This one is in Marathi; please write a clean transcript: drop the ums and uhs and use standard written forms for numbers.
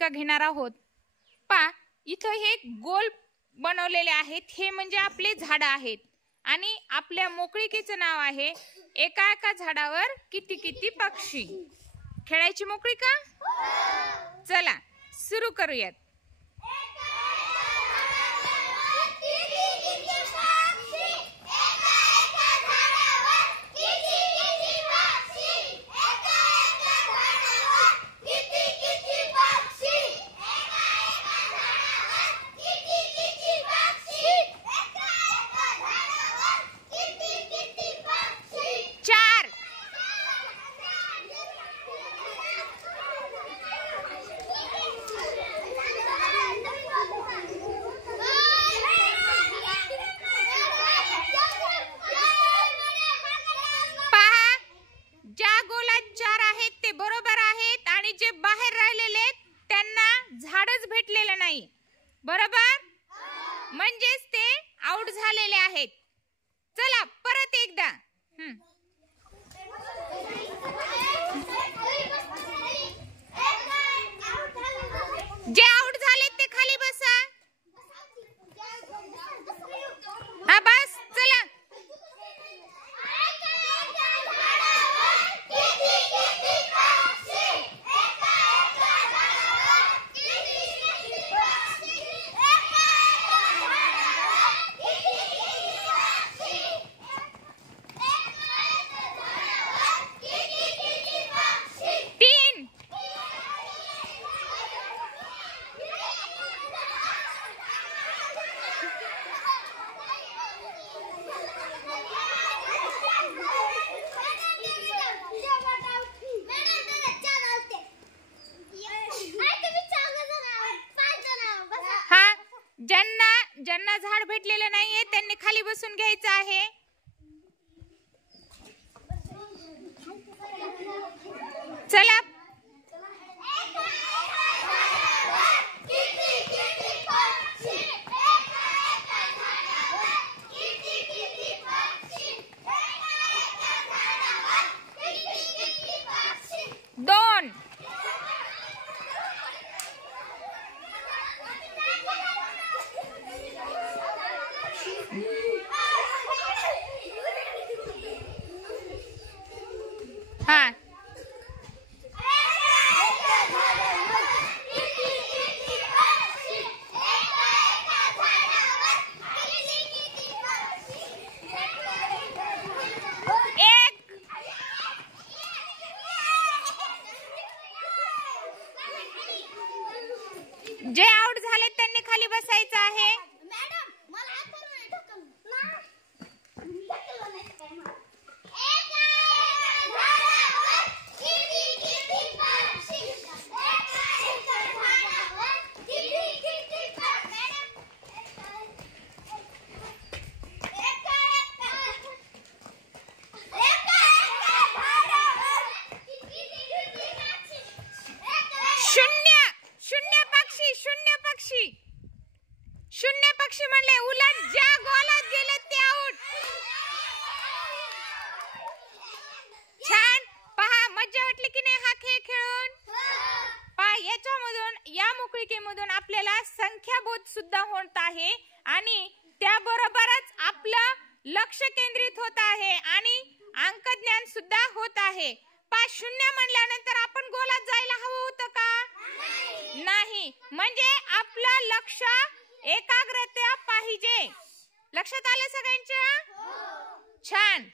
मालिका घेणार आहोत। पहा इथं हे गोल बनवलेले आहेत, हे म्हणजे आपले झाड आहेत आणि आपल्या मोकळीकेचं नाव आहे एका एका झाडावर किती किती पक्षी। खेळायची मोकळी का? चला सुरू करूयात। बरोबर, म्हणजेच ते आउट झालेले आहेत। चला परत एकदा। जे आउट झालेत ते खाली बसा। हा बस चला। ज्यांना झाड भेटलेलं नाहीये त्यांनी खाली बसून घ्यायचं आहे। चला दोन हाँ जे आउट झाले त्यांनी खाली बसायचं आहे। शून्य पक्षी म्हणले, उलट ज्या गोलात गेले ते आउट। छान, पहा मज्जा वाटली की नाही हा खेळ खेळून? पहा याच्यामधून या मोकळीकेमधून आपल्याला संख्याबोध सुद्धा होत आहे आणि त्याबरोबरच आपलं लक्ष केंद्रित होत आहे आणि अंकज्ञान सुद्धा होत आहे। पहा शून्य म्हणल्यानंतर आपण गोलात जायला हवं होतं का? नाही, म्हणजे आपलं लक्ष एकाग्रता पाहिजे। लक्षात आलं सगळ्यांच्या? छान।